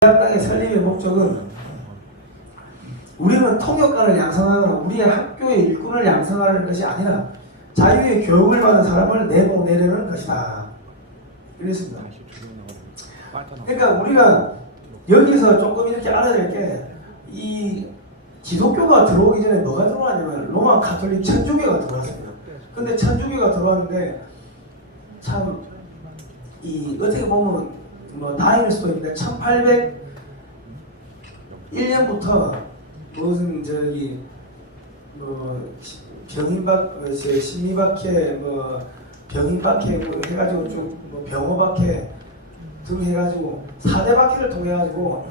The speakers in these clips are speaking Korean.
땅의 설립의 목적은 우리는 통역관을 양성하거나 우리의 학교의 일꾼을 양성하는 것이 아니라 자유의 교육을 받은 사람을 내보내려는 것이다. 이랬습니다. 그러니까 우리가 여기서 조금 이렇게 알아야 될 게, 이 기독교가 들어오기 전에 뭐가 들어왔냐면 로마 가톨릭 천주교가 들어왔습니다. 근데 천주교가 들어왔는데 참 이 어떻게 보면 뭐 다행일 수도 있는데 1801년부터 무슨 저기 뭐 병인박 신미박해 뭐 병인박해 뭐 해가지고 좀 뭐 병호박해 등 해가지고 4대 박해를 통해 가지고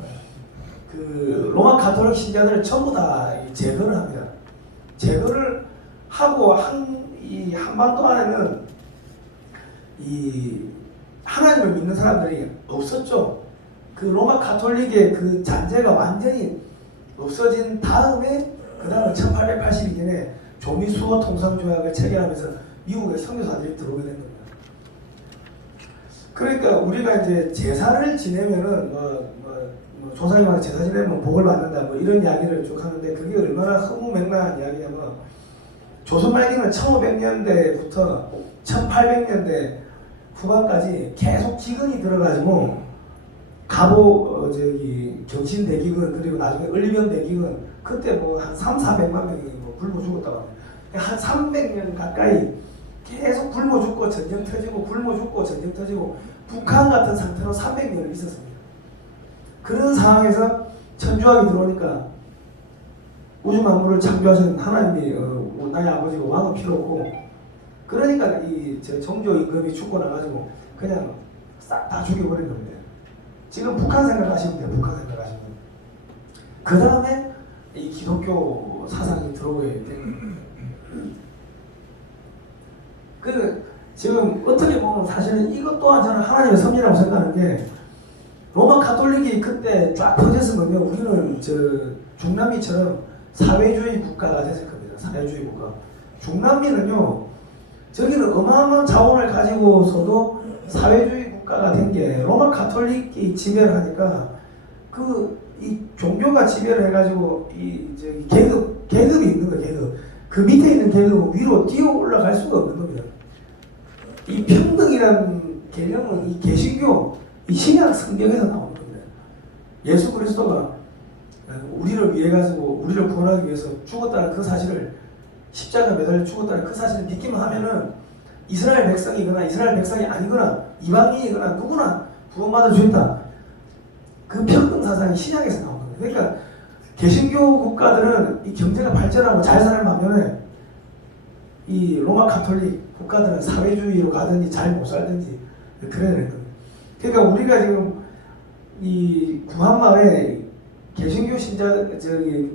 그 로마 가톨릭 신자들을 전부 다 제거를 합니다. 제거를 하고 이 한반도 안에는 이 하나님을 믿는 사람들이 없었죠. 그 로마 가톨릭의 그 잔재가 완전히 없어진 다음에 그 다음에 1882년에 조미수호 통상조약을 체결하면서 미국의 선교사들이 들어오게 된 겁니다. 그러니까 우리가 이제 제사를 지내면은 조상님한테 제사 지내면 복을 받는다 뭐 이런 이야기를 쭉 하는데, 그게 얼마나 허무맹랑한 이야기냐면 조선 말기는 1500년대부터 1800년대 후반까지 계속 기근이 들어가지고 경신 대기근 그리고 나중에 을병 대기근, 그때 뭐 한 3,400만 명이 뭐 굶어 죽었다고 합니다. 한 300년 가까이 계속 굶어 죽고 전쟁 터지고 굶어 죽고 전쟁 터지고 북한 같은 상태로 300년을 있었습니다. 그런 상황에서 천주학이 들어오니까 우주 만물을 창조하신 하나님이 나의 아버지가 왕은 필요 없고, 그러니까 이 정조 임금이 죽고 나가지고 그냥 싹 다 죽여버린 겁니다. 지금 북한 생각하시면 돼요. 북한 생각하시면. 그 다음에 이 기독교 사상이 들어오게 됩니다. 그 지금 어떻게 보면 사실은 이것 또한 저는 하나님의 섭리라고 생각하는 게, 로마 가톨릭이 그때 쫙 퍼졌으면요 우리는 중남미처럼 사회주의 국가가 됐을 겁니다. 사회주의 국가. 중남미는요 저기는 어마어마한 자원을 가지고서도 사회주의 국가가 된 게 로마 가톨릭이 지배를 하니까 이 종교가 지배를 해가지고 계급이 있는 거예요. 계급. 그 밑에 있는 계급은 위로 뛰어 올라갈 수가 없는 겁니다. 이 평등이라는 개념은 이 개신교, 이 신약 성경에서 나오는 겁니다. 예수 그리스도가 우리를 위해 가지고 우리를 구원하기 위해서 죽었다는 그 사실을, 십자가 매달려 죽었다는 그 사실을 믿기만 하면은 이스라엘 백성이거나 이스라엘 백성이 아니거나 이방인이거나 누구나 구원받을 수 있다. 그 평등 사상이 신약에서 나오는 거예요. 그러니까 개신교 국가들은 이 경제가 발전하고 잘 사는 반면에 이 로마 가톨릭 국가들은 사회주의로 가든지 잘 못 살든지 그래야 되는 거예요. 그러니까 우리가 지금 이 구한마을에 개신교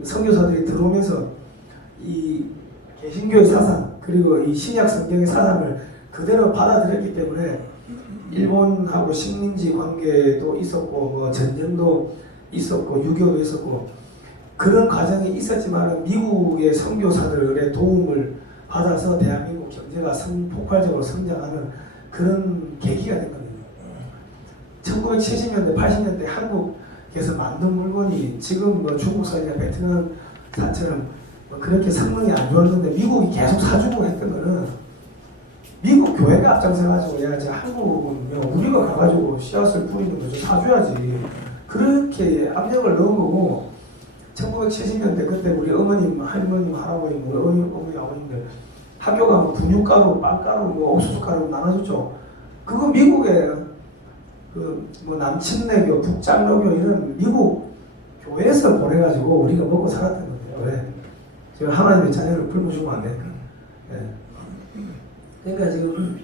선교사들이 들어오면서 이 개신교의 사상 그리고 이 신약 성경의 사상을 그대로 받아들였기 때문에 일본하고 식민지 관계도 있었고 뭐 전쟁도 있었고 유교도 있었고 그런 과정이 있었지만 미국의 선교사들의 도움을 받아서 대한민국 경제가 폭발적으로 성장하는 그런 계기가 된 겁니다. 1970년대 80년대 한국에서 만든 물건이 지금 뭐 중국산이나 베트남산처럼 그렇게 성능이 안 좋았는데 미국이 계속 사주고 했던 거는 미국 교회가 앞장서가지고 한국은 우리가 가가지고 씨앗을 뿌리는 거죠. 사줘야지. 그렇게 압력을 넣은 거고, 1970년대 그때 우리 어머님, 할머님, 할아버님, 어머니, 아버님들 학교 가면 분유가루, 빵가루, 옥수수가루 나눠줬죠. 그거 미국에 뭐 남침내교, 북장로교 이런 미국 교회에서 보내가지고 우리가 먹고 살았던 거예요. 왜? 지금 하나님의 자녀를 굶어주면 안 되니까. 네. 그러니까 지금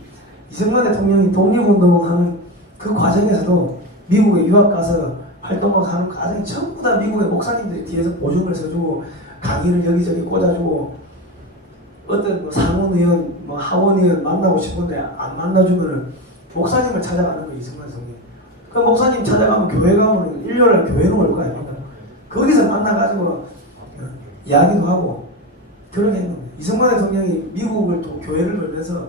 이승만 대통령이 독립운동하는 그 과정에서도 미국에 유학 가서 활동하는 과정이 전부 다 미국의 목사님들이 뒤에서 보증을 서주고 강의를 여기저기 꽂아주고, 어떤 뭐 상원의원, 뭐 하원의원 만나고 싶은데 안 만나주면은 목사님을 찾아가는 거예요. 이승만 대통령이. 그 목사님 찾아가면 교회 가면 일요일날 교회로 올 거 아닙니까? 거기서 만나가지고 이야기도 하고 그렇게 했는 겁니다. 이승만 대통령이 미국을 또 교회를 돌면서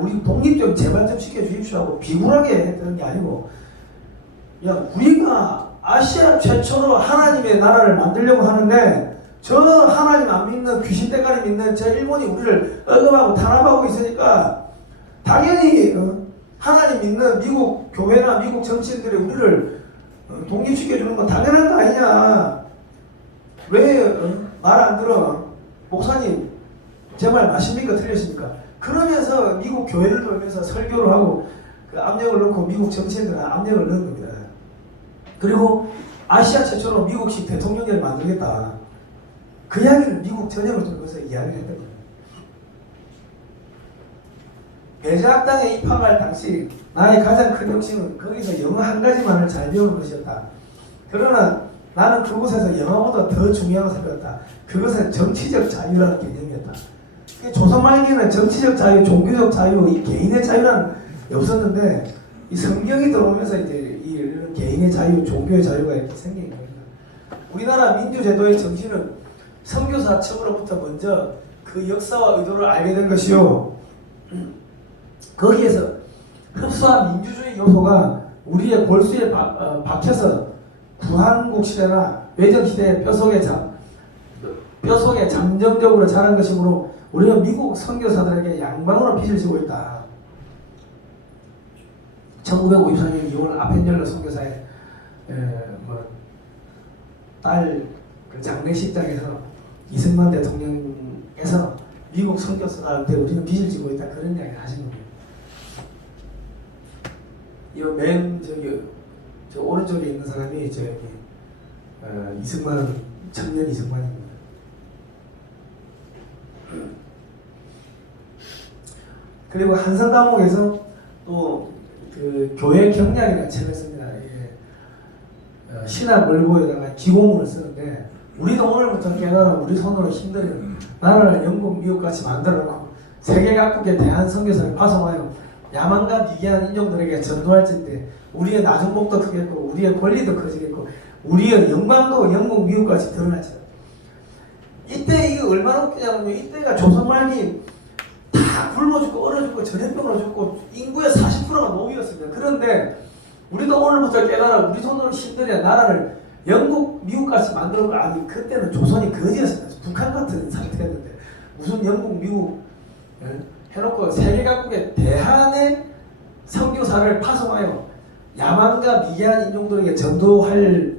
우리 독립 좀 제발 좀 시켜주십시오 하고 비굴하게 했던 게 아니고, 야, 우리가 아시아 최초로 하나님의 나라를 만들려고 하는데 저 하나님 안 믿는 귀신 대가리 믿는 저 일본이 우리를 억압하고 탄압하고 있으니까 당연히 하나님 믿는 미국 교회나 미국 정치인들이 우리를 독립시켜주는 건 당연한 거 아니냐. 왜 말 안 들어? 목사님 제 말 맞습니까? 틀렸습니까? 그러면서 미국 교회를 돌면서 설교를 하고 그 압력을 넣고 미국 정치인들은 압력을 넣는 겁니다. 그리고 아시아 최초로 미국식 대통령제를 만들겠다. 그 이야기를 미국 전역을 돌면서 이야기를 했던 거예요. 배제학당에 입학할 당시 나의 가장 큰 욕심은 거기서 영어 한 가지만을 잘 배우는 것이었다. 그러나 나는 그곳에서 영어보다 더 중요하고 생각했다. 그것은 정치적 자유라는 개념이었다. 조선 말기에는 정치적 자유, 종교적 자유, 이 개인의 자유라는 게 없었는데 이 성경이 들어오면서 이제 이런 개인의 자유, 종교의 자유가 이렇게 생긴 겁니다. 우리나라 민주제도의 정신은 선교사 측으로부터 먼저 그 역사와 의도를 알게 된 것이요. 거기에서 흡수한 민주주의 요소가 우리의 골수에 박혀서 구한국 시대나 외전 시대의 뼈속에 잠정적으로 자란 것이므로 우리는 미국 선교사들에게 양방으로 빚을 지고 있다. 1954년 2월 아펜젤러 선교사의 딸 그 장례식장에서 이승만 대통령께서 미국 선교사한테 우리는 빚을 지고 있다 그런 이야기를 하신 겁니다. 이 저 오른쪽에 있는 사람이 저기 이승만 청년 이승만입니다. 그리고 한성 과목에서 또 그 교회 경략이라는 책을 씁니다. 신학 월보에다가 기고문을 쓰는데 우리도 오늘부터 깨달아 우리 손으로 힘들어요. 나라를 영국, 미국 같이 만들어놓고 세계 각국의 대한 선교사를 파송하여 야만과 미개한 인종들에게 전도할진대 우리의 나중복도 크겠고 우리의 권리도 커지겠고 우리의 영광도 영국, 미국 같이 드러나죠. 이때 이게 얼마나 웃기냐면요. 이때가 조선 말기 다 굶어 죽고 얼어 죽고 전염병으로 죽고 인구의 40%가 노비였습니다. 그런데 우리도 오늘부터 깨달아 우리 손으로 힘들어야 나라를 영국, 미국같이 만들어 걸 아니 그때는 조선이 거지였습니다. 북한 같은 상태였는데 무슨 영국, 미국 해놓고 세계 각국의 대한의 선교사를 파송하여 야만과 미개한 인종들에게 전도할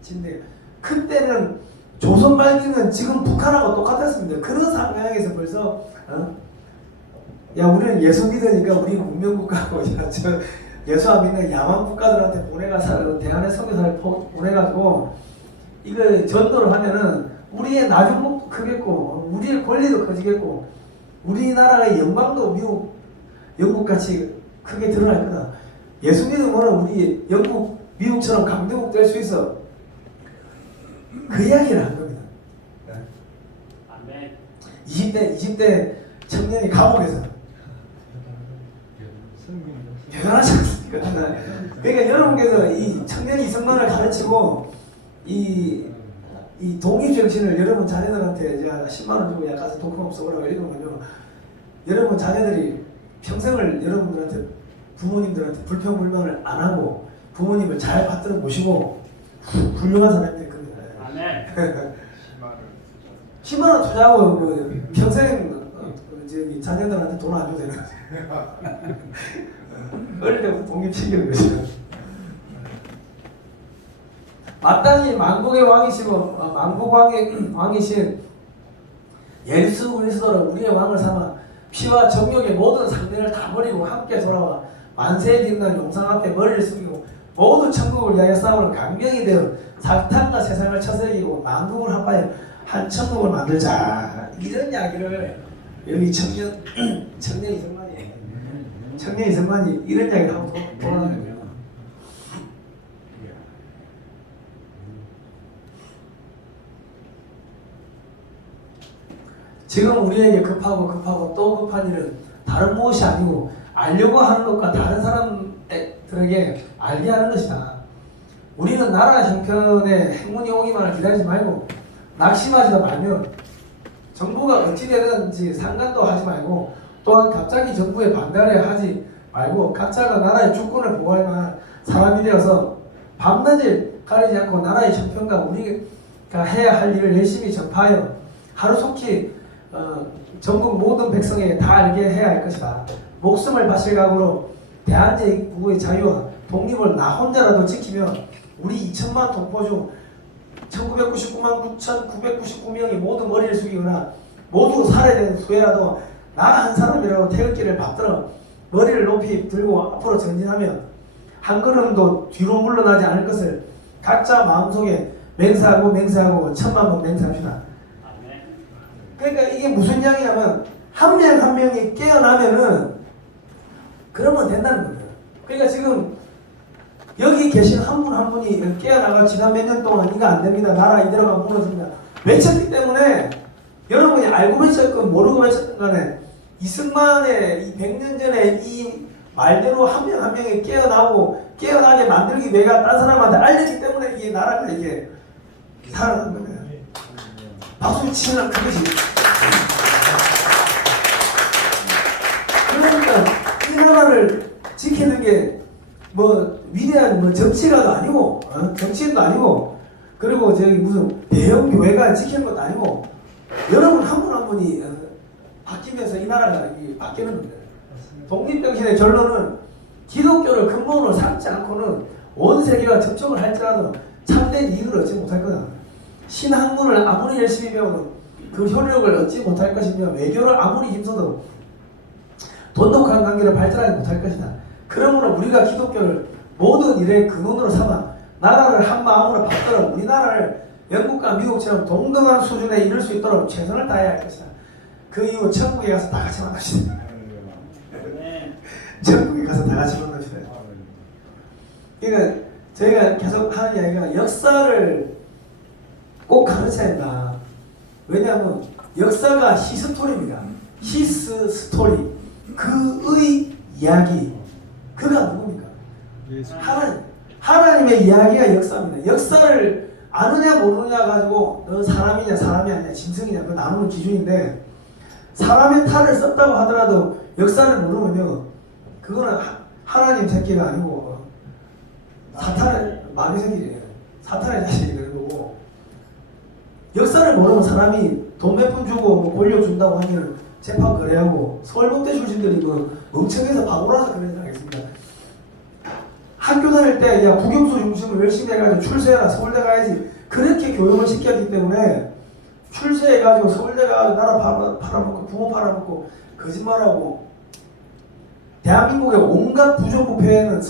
진데 그때는 조선 말기는 지금 북한하고 똑같았습니다. 그런 상황에서 벌써 야 우리는 예수 믿으니까 우리 문명국가고 저 예수 안 믿는 야만 국가들한테 보내가서 대한의 선교사를 보내가지고 이거 전도를 하면은 우리의 나중목도 크겠고 우리의 권리도 커지겠고 우리나라의 영광도 미국, 영국같이 크게 드러날 거다. 예수 믿으면 우리 영국, 미국처럼 강대국 될 수 있어. 그 이야기를 한 겁니다. 20대 청년이 감옥에서 대단하지 않습니까? 그러니까 여러분께서 이 청년 이승만을 가르치고 이 독립정신을 여러분 자녀들한테 제가 10만원 주고 야 가서 독후감 써보라고 읽으면요 여러분 자녀들이 평생을 여러분들한테 부모님들한테 불평불만을 안 하고 부모님을 잘 받들어 모시고 훌륭한 사람이 될 겁니다. 10만원 투자하고 뭐 평생 저기 자녀들한테 돈 안 줘도 되는 거죠. 어릴 때부터 독립시키는 것이죠. 마땅히 만국의 왕이시고 만국 왕이신 예수 그리스도를 우리의 왕을 삼아 피와 정욕의 모든 상대를 다 버리고 함께 돌아와 만세에 빛난 용상 앞에 머리를 숙이고 모든 천국을 위하여 싸우는 강병이 되어 사탄과 세상을 쳐새기고 만국을 합하여 한 천국을 만들자 이런 이야기를 여기 청년 이승만이 이런 이야기를 하고 돌아다니는 거예요. 지금 우리에게 급하고 또 급한 일은 다른 무엇이 아니고 알려고 하는 것과 다른 사람들에게 알게 하는 것이다. 우리는 나라 형편의 행운이 오기만을 기다리지 말고 낙심하지도 말면 정부가 어찌 되든지 상관도 하지 말고 또한 갑자기 정부에 반대하려 하지 말고 각자가 나라의 주권을 보호할 만한 사람이 되어서 밤낮을 가리지 않고 나라의 정평과 우리가 해야 할 일을 열심히 전파하여 하루속히 전국 모든 백성에게 다 알게 해야 할 것이다. 목숨을 바칠 각오로 대한제국의 자유와 독립을 나 혼자라도 지키며 우리 2천만 동포 중 1999만 9,999명이 모두 머리를 숙이거나 모두 살해된 후에라도 나 한 사람이라도 태극기를 받들어 머리를 높이 들고 앞으로 전진하며 한 걸음도 뒤로 물러나지 않을 것을 각자 마음속에 맹세하고 천만 번 맹세합시다. 그러니까 이게 무슨 이야기냐면 한 명 한 명이 깨어나면은 그러면 된다는 겁니다. 그러니까 지금 여기 계신 한 분 한 분이 깨어나가 지난 몇 년 동안 이거 안 됩니다. 나라 이대로가 무너집니다. 외쳤기 때문에 여러분이 알고 외쳤건 모르고 외쳤건 간에 이승만의 이 100년 전에 이 말대로 한 명 한 명이 깨어나게 만들기 위해가 딴 사람한테 알렸기 때문에 이게 나라가 이게 살아난 거예요. 박수 치는 그것이. 그러니까 이 나라를 지키는 게 뭐 위대한 뭐 정치가도 아니고 정치인도 아니고 그리고 저기 무슨 대형 교회가 지키는 것도 아니고 여러분 한 분 한 분이 바뀌면서 이 나라가 바뀌는 겁니다. 독립정신의 결론은 기독교를 근본으로 삼지 않고는 온 세계가 접촉을 할지라도 참된 이익을 얻지 못할 거다. 신학문을 아무리 열심히 배워도 그 효력을 얻지 못할 것이며 외교를 아무리 힘써도 돈독한 관계를 발전하지 못할 것이다. 그러므로 우리가 기독교를 모든 일의 근원으로 삼아 나라를 한 마음으로 받들어 우리나라를 영국과 미국처럼 동등한 수준에 이를 수 있도록 최선을 다해야 할 것이다. 그 이후 천국에 가서 다 같이 만납시다. 천국에 가서 다 같이 만납시다. 그러니까 저희가 계속 하는 이야기가 역사를 꼭 가르쳐야 한다. 왜냐하면 역사가 히스토리입니다. 히스 스토리. 그의 이야기. 그가 누굽니까? 하나님의 이야기가 역사입니다. 역사를 아느냐 모르느냐 가지고 너 사람이냐 사람이 아니냐 짐승이냐 그 나누는 기준인데 사람의 탈을 썼다고 하더라도 역사를 모르면요 그거는 하나님 새끼가 아니고 사탄의 마귀 새끼예요. 사탄의 자식이 되는 거고 역사를 모르면 사람이 돈 몇 푼 주고 뭐 권력 준다고 하면 재판 거래하고 서울법대 출신들이 뭐 멍청해서 바보라서 그런 줄 알겠습니다. 학교 다닐 때 야 국영수 중심으로 열심히 해가지고 출세해라 서울대 가야지 그렇게 교육을 시켰기 때문에 출세해가지고 서울대 가서 나라 팔아먹고 부모 팔아먹고 거짓말하고 대한민국의 온갖 부정부패에는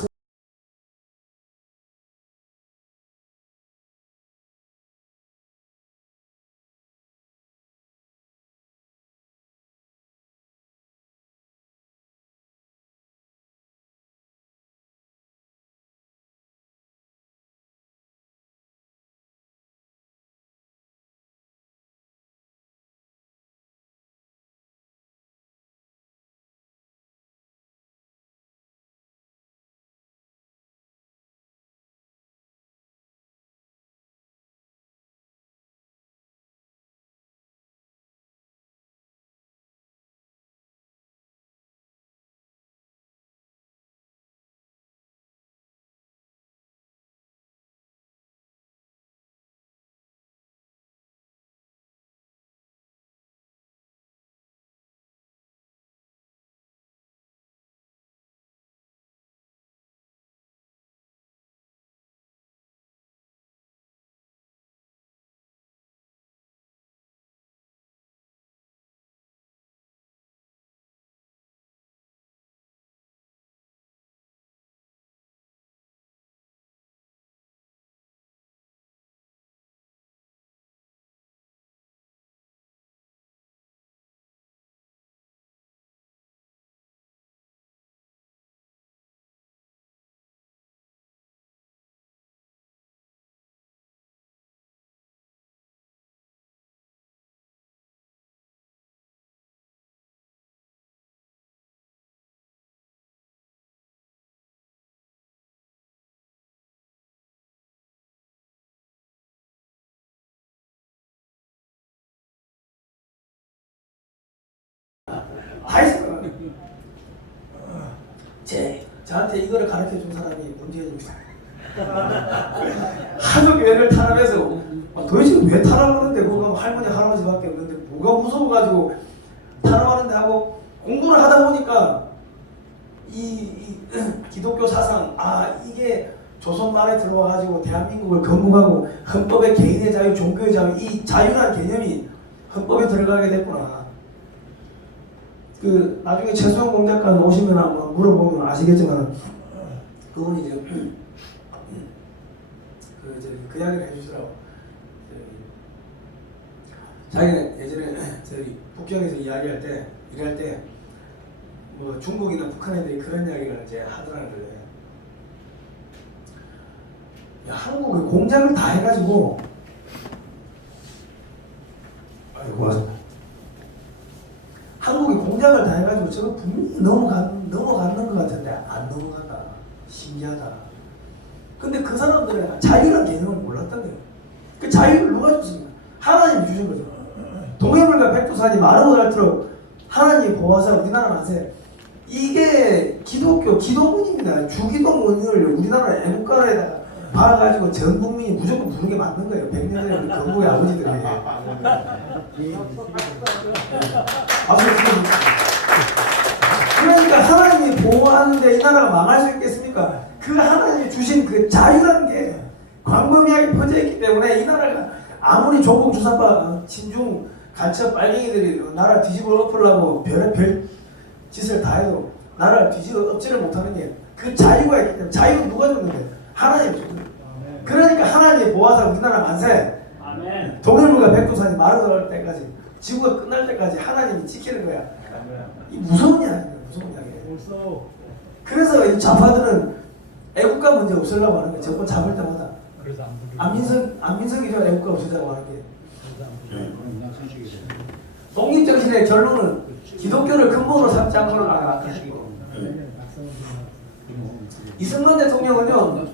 다 있을 거예요. 저한테 이거를 가르쳐 준 사람이 문재인입니다. 하도 교회를 탄압해서 도대체 왜 탄압하는데 그거 할머니 할아버지밖에 없는데 뭐가 무서워가지고 탄압하는데 하고 공부를 하다 보니까 이 기독교 사상 이게 조선 말에 들어와가지고 대한민국을 건국하고 헌법에 개인의 자유, 종교의 자유 이 자유라는 개념이 헌법에 들어가게 됐구나. 그 나중에 최수영 공작관 오시면 한번 물어보면 아시겠지만 그분이 이제 그 이야기를 해주시더라고. 자기는 예전에 저희 북경에서 이야기할 때 일할 때 뭐 중국이나 북한 애들이 그런 이야기를 이제 하더라는 거예요. 야, 한국에 공장을 다 해가지고 한국에 공장을 다 해가지고 저거 분명히 넘어가는 것 같은데 안 넘어간다. 신기하다. 근데 그 사람들은 자유란 개념을 몰랐던 거예요. 그 자유를 누가 줬습니까? 하나님이 주신 거죠. 동해물과 백두산이 마르고 닳도록 하나님이 보호하사 우리나라 만세. 이게 기도문입니다. 주기도문을 우리나라 애국가에다가 박아가지고 전 국민이 무조건 부르게 만든 거예요. 100년 전에 경북의 아버지들이. 그러니까 하나님이 보호하는데 이 나라가 망할 수 있겠습니까? 그 하나님이 주신 그 자유라는 게 광범위하게 퍼져 있기 때문에 이 나라가 아무리 조국 주사파 친중 간첩 빨갱이들이 나라 뒤집어 엎으려고 별 짓을 다 해도 나라를 뒤집어 엎지를 못하는 게 그 자유가 있기 때문에. 자유는 누가 줬는데? 하나님이 줬는 거예요. 그러니까 하나님이 보호하사 우리나라 만세. 아멘. 동해물과 백두산이 마르갈 때까지 지구가 끝날 때까지 하나님이 지키는 거야. 이 무서운 이야기예요. 무서운 이야기예요. 그래서 이 좌파들은 애국가 문제 없애려고 하는 거예요. 정권 잡을 때마다. 안민석이죠. 애국가 없애자고 하는 게. 독립정신의 결론은 기독교를 근본으로 삼지 않고는 안 하시고. 이승만 대통령은요,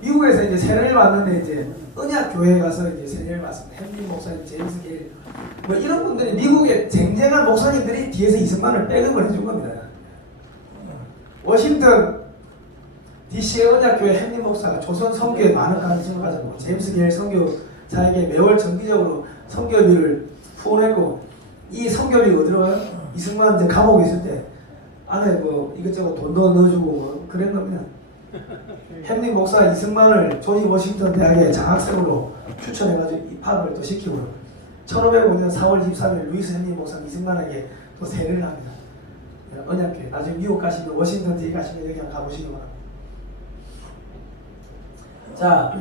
미국에서 이제 세례를 받는데 이제 언약교회에 가서 이제 세례를 받습니다. 헨리 목사님, 제임스 게일, 뭐 이런 분들이 미국의 쟁쟁한 목사님들이 뒤에서 이승만을 백업을 해준 겁니다. 워싱턴 DC의 언약교회 헨리 목사가 조선 선교에 많은 관심을 가지고 제임스 게일 선교사에게 매월 정기적으로 선교비를 후원했고, 이 선교비가 어디로 가요? 이승만 이제 감옥에 있을 때 안에 뭐 이것저것 돈도 넣어주고 뭐 그랬나 보냐. 헨리 목사 이승만을 조지 워싱턴 대학의 장학생으로 추천해가지고 입학을 또 시키고 1505년 4월 23일 루이스 헨리 목사 이승만에게 또 세례를 합니다. 언약교회. 나중에 미국 가시면 워싱턴 DC 가시면 여기 한번 가보시기 바랍니다. 자,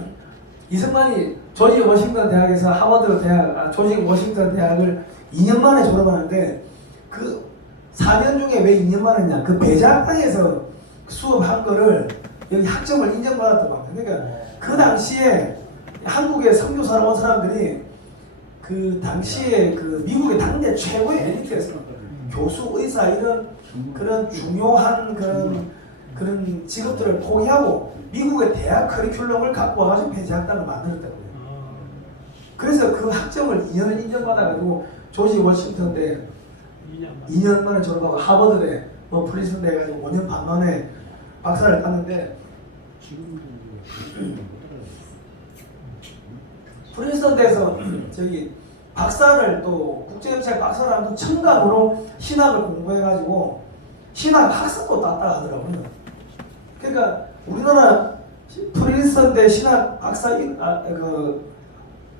이승만이 조지 워싱턴 대학에서 하버드 대학, 조지 워싱턴 대학을 2년 만에 졸업하는데 그 4년 중에 왜 2년 만에 했냐? 그 배제학당에서 수업한 거를 여기 학점을 인정받았던 겁니다. 그러니까 그 당시에 한국에 선교사로 온 사람들이 그 당시에 그 미국의 당대 최고의 엘리트였어요. 교수, 의사 이런 그런 중요한 그런 직업들을 포기하고 미국의 대학 커리큘럼을 갖고 와가지고 배제학당을 만들었다고 해요. 그래서 그 학점을 2년을 인정받아가지고 조지 워싱턴대 2년 만에 졸업하고 하버드대 뭐 프린스턴 대 해가지고 5년 반 만에 박사를 땄는데 프린스턴대에서 저기 박사를 또 국제정책 박사를 하면 청강으로 신학을 공부해가지고 신학 학사도 땄다 하더라고요. 그러니까 우리나라 프린스턴대 신학 박사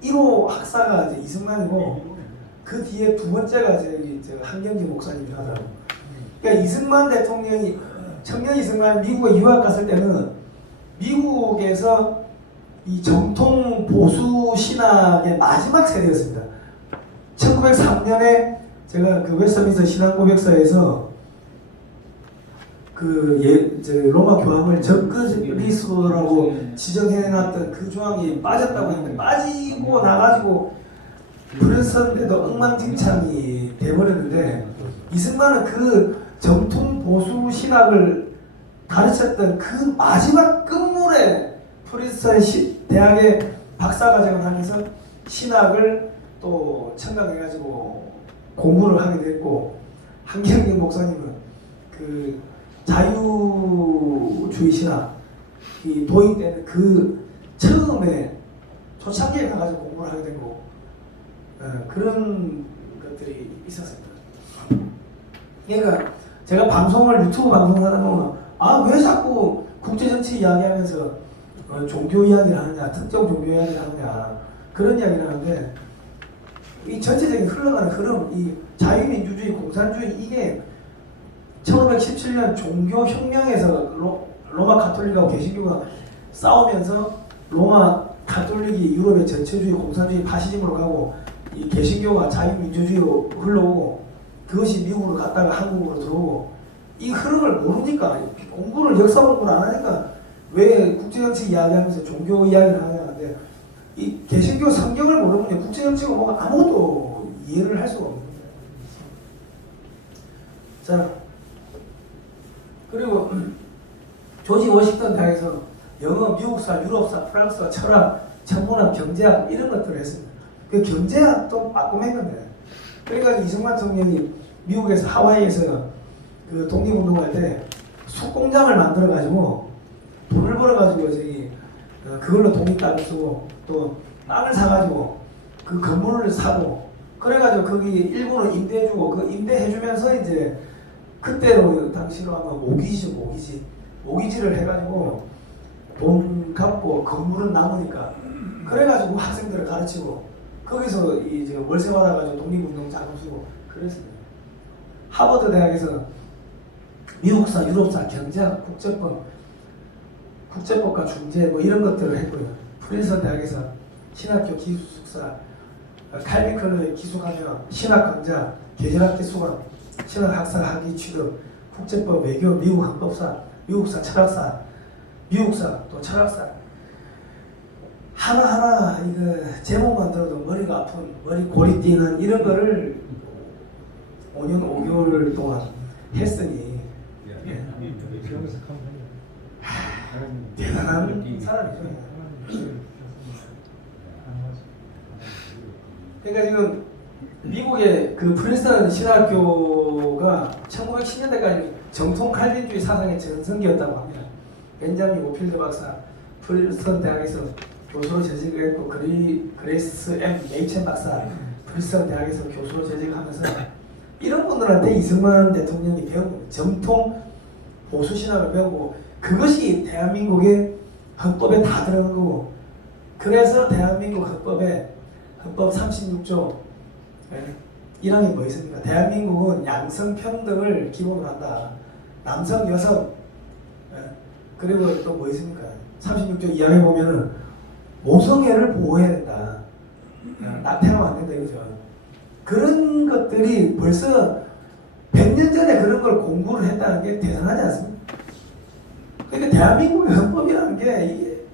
1호 학사가 이제 이승만이고 그 뒤에 두 번째가 저기 한경지 목사님이 하더라고요. 그러니까 이승만 대통령이 청년 이승만이 미국에 유학 갔을 때는 미국에서 이 정통 보수 신학의 마지막 세대였습니다. 1903년에 제가 그 웨스트민스터 신앙고백서에서 로마 교황을 적그리스도라고 지정해놨던 그 조항이 빠졌다고 했는데 빠지고 나가지고 프린스턴대도 엉망진창이 돼버렸는데 이승만은 그 정통 보수 신학을 가르쳤던 그 마지막 끝물에 프린스턴 대학의 박사과정을 하면서 신학을 또 청강해가지고 공부를 하게 됐고, 한경림 목사님은 그 자유주의 신학, 이 도입되는 그 처음에 초창기에 가가지고 공부를 하게 된 거고 그런 것들이 있었습니다. 그러니까 제가 방송을 유튜브 방송을 하다 보면 왜 자꾸 국제정치 이야기하면서 종교 이야기를 하느냐, 특정 종교 이야기를 하느냐 그런 이야기를 하는데 이 전체적인 흘러가는 흐름, 이 자유민주주의, 공산주의 이게 1517년 종교혁명에서 로마 가톨릭하고 개신교가 싸우면서 로마 가톨릭이 유럽의 전체주의, 공산주의, 파시즘으로 가고 이 개신교가 자유민주주의로 흘러오고 그것이 미국으로 갔다가 한국으로 들어오고 이 흐름을 모르니까 공부를 역사 공부를 안 하니까 왜 국제정치 이야기하면서 종교 이야기를 하냐는데 이 개신교 성경을 모르면 국제정치가 뭐가 아무것도 이해를 할 수가 없는 거예요. 자, 그리고 조지 워싱턴 대학에서 영어, 미국사, 유럽사, 프랑스어, 철학, 천문학, 경제학 이런 것들을 했습니다. 그 경제학도 빠꼼했는데 그러니까 이승만 총장이 미국에서 하와이에서 그 독립운동할 때 숯공장을 만들어 가지고 돈을 벌어 가지고 저기 그걸로 독립담을 쓰고 또 땅을 사가지고 그 건물을 사고 그래가지고 거기 일본을 임대해주고 그 임대해주면서 이제 그때로 당시로 하면 모기지를 해가지고 돈 갚고 건물은 남으니까 그래가지고 학생들을 가르치고 거기서 이제 월세 받아가지고 독립운동 자금 쓰고 그랬습니다. 하버드 대학에서 미국사, 유럽사, 경제학, 국제법과 중재 뭐 이런 것들을 했고요. 프린스턴 대학에서 신학교 기숙사, 칼빈 클럽에 기숙하며 신학 강좌, 계절학기 수강, 신학학사 학위 취득, 국제법, 외교, 미국 헌법사, 미국사, 철학사, 미국사, 또 철학사 하나하나 이거 제목만 들어도 머리가 아픈, 머리 골이 뛰는 이런 거를 5년 5개월 동안 했으니 대단한 사람이죠. 그러니까 지금 미국의 그 프린스턴 신학교가 1910년대까지 정통 칼빈주의 사상의 전성기였다고 합니다. 벤자민 오필드 박사, 프린스턴 대학에서 교수로 재직을 했고 그레이스 M. 메이첸 박사, 프린스턴 대학에서 교수로 재직하면서 이런 분들한테 이승만 대통령이 배운 정통 보수 신학을 배우고 그것이 대한민국의 헌법에 다 들어간 거고 그래서 대한민국 헌법에 헌법 36조 1항이 뭐 있습니까? 대한민국은 양성평등을 기본으로 한다. 남성, 여성 그리고 또 뭐 있습니까? 36조 2항에 보면은 모성애를 보호해야 된다. 낙태하면 안 된다 이거죠. 그런 것들이 벌써 100년 전에 그런 걸 공부를 했다는 게 대단하지 않습니까? 그러니까 대한민국의 헌법이라는 게 이게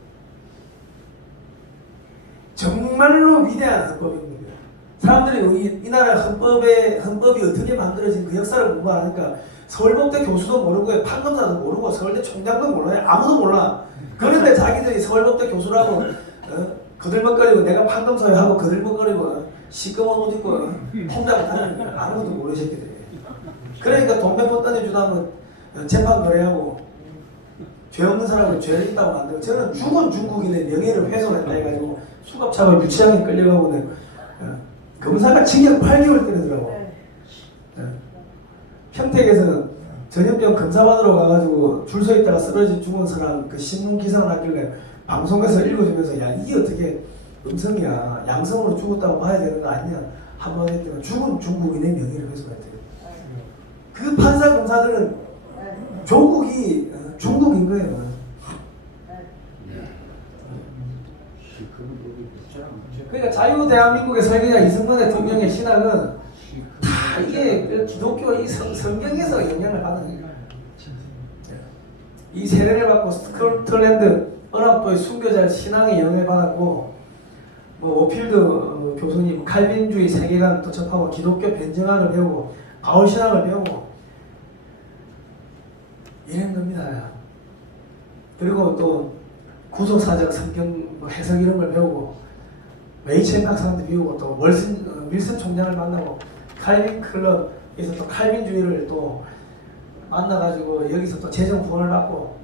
정말로 위대한 헌법입니다. 사람들이 이 나라 헌법이 어떻게 만들어진 그 역사를 공부하니까 서울법대 교수도 모르고 판검사도 모르고 서울대 총장도 몰라요. 아무도 몰라. 그런데 자기들이 서울법대 교수라고 거들먹거리고 내가 판검사에 하고 거들먹거리고 시꺼먼 옷 입고 통장 다니는 거 아무것도 모르는 새끼들이. 그러니까 돈 몇 번 던져주다 하면 재판 거래하고 죄 없는 사람을 죄를 있다고 만들고 저는 죽은 중국인의 명예를 훼손했다 해가지고 수갑차고 유치장에 끌려가고 검사가 징역 8개월 때리더라고. 평택에서 전염병 검사 받으러 가가지고 줄 서 있다가 쓰러져 죽은 사람 그 신문 기사가 났길래 방송에서 읽어주면서 야 이게 어떻게 음성이야 양성으로 죽었다고 봐야 되는 거 아니냐 한마디 했더니 죽은 중국인의 명예를 훼손했대요. 그 판사 검사들은 조국이 중국인 거예요. 그러니까 자유 대한민국의 설계자 이승만 대통령의 신학은 다 이게 기독교 이 성경에서 영향을 받은 거예요. 이 세례를 받고 스코틀랜드 언합도의 순교자 신앙의 영향을 받았고 뭐 오필드 교수님 칼빈주의 세계관 또 접하고 기독교 변증학을 배우고 바울 신학을 배우고 이런 겁니다. 그리고 또 구속사적 성경 해석 이런 걸 배우고 메이첸 박사한테 배우고 또 밀슨 총장을 만나고 칼빈 클럽에서 또 칼빈주의를 또 만나가지고 여기서 또 재정 후원을 받고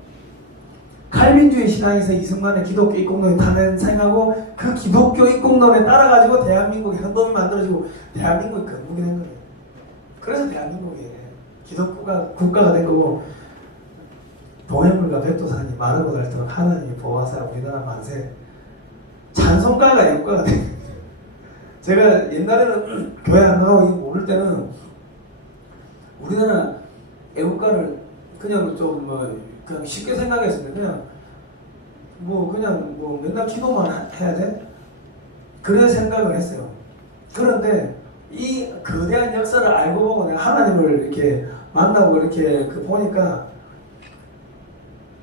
칼빈주의 신앙에서 이승만의 기독교 입국론이 탄생하고 그 기독교 입국론에 따라가지고 대한민국의 현동이 만들어지고 대한민국이 건국이 된 거예요. 그래서 대한민국이 기독교가 국가가 된 거고 동해물과 백두산이 마르고 닳도록 하나님이 보호하사 우리나라 만세 찬송가가 애국가가 된 거예요. 제가 옛날에는 교회 안 나가고 모를 때는 우리나라 애국가를 그냥 좀 그냥 쉽게 생각했습니다. 그냥 맨날 기도만 해야 돼? 그래 생각을 했어요. 그런데 이 거대한 역사를 알고 보고 내가 하나님을 이렇게 만나고 이렇게 보니까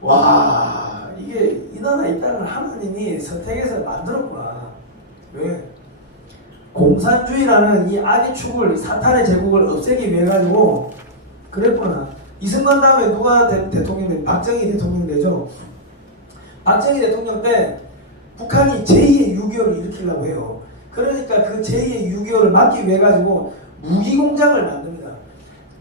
와 이게 이 나라 이 땅을 하나님이 선택해서 만들었구나. 왜? 공산주의라는 이 악의 축을 사탄의 제국을 없애기 위해 가지고 그랬구나. 이승만 다음에 누가 대통령 돼? 박정희 대통령 되죠. 박정희 대통령 때 북한이 제2의 6.25를 일으키려고 해요. 그러니까 그 제2의 6.25를 막기 위해 가지고 무기공장을 만듭니다.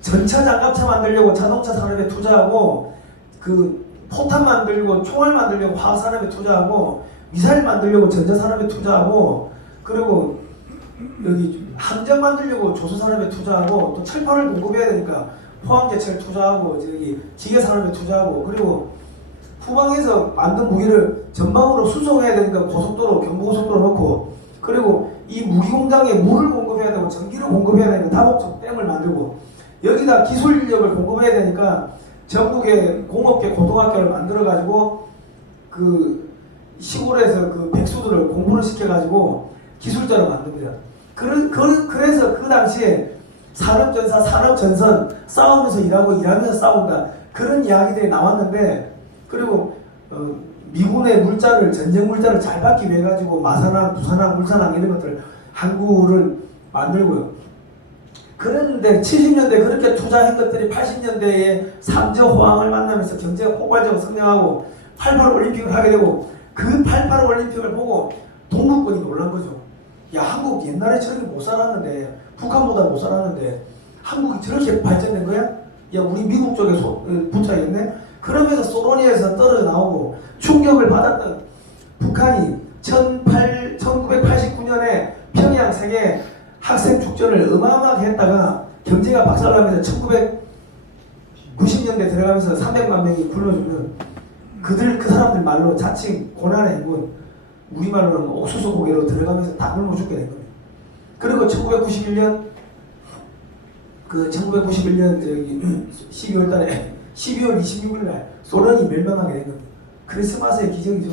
전차 장갑차 만들려고 자동차 산업에 투자하고 그 포탄 만들고 총알 만들려고 화학 산업에 투자하고 미사일 만들려고 전자 산업에 투자하고 그리고 여기 함정 만들려고 조선 산업에 투자하고 또 철판을 공급해야 되니까 포항제철 투자하고 저기 기계 산업에 투자하고 그리고 후방에서 만든 무기를 전방으로 수송해야 되니까 고속도로 경부고속도로 넣고 그리고 이 무기공장에 물을 공급해야 되고 전기를 공급해야 되니까 다목적 댐을 만들고 여기다 기술 인력을 공급해야 되니까 전국에 공업계 고등학교를 만들어 가지고 그 시골에서 그 백수들을 공부를 시켜 가지고 기술자를 만듭니다. 그래서 그 당시에 산업전사, 산업전선 싸우면서 일하면서 싸운다 그런 이야기들이 나왔는데 그리고 미군의 물자를 전쟁 물자를 잘 받기 위해 가지고 마산항, 부산항, 울산항 이런 것들 항구를 만들고요. 그런데 70년대 그렇게 투자한 것들이 80년대에 삼저호황을 만나면서 경제가 폭발적으로 성장하고 88 올림픽을 하게 되고 그 88 올림픽을 보고 동북권이 놀란 거죠. 야 한국 옛날에 저렇게 못 살았는데 북한보다 못 살았는데 한국이 저렇게 발전된 거야? 야 우리 미국 쪽에 붙어야겠네? 그러면서 소련에서 떨어져 나오고 충격을 받았던 북한이 1989년에 평양 세계 학생 축전을 어마어마하게 했다가 경제가 박살나면서 1990년대 들어가면서 300만 명이 굶어주면 그 사람들 말로 자칭 고난의 행군 우리말로는 옥수수 고개로 들어가면서 다 굶어 죽게 된 겁니다. 그리고 1991년 저기 12월 달에 12월 26일 날 소련이 멸망하게 된 겁니다. 크리스마스의 기적이죠.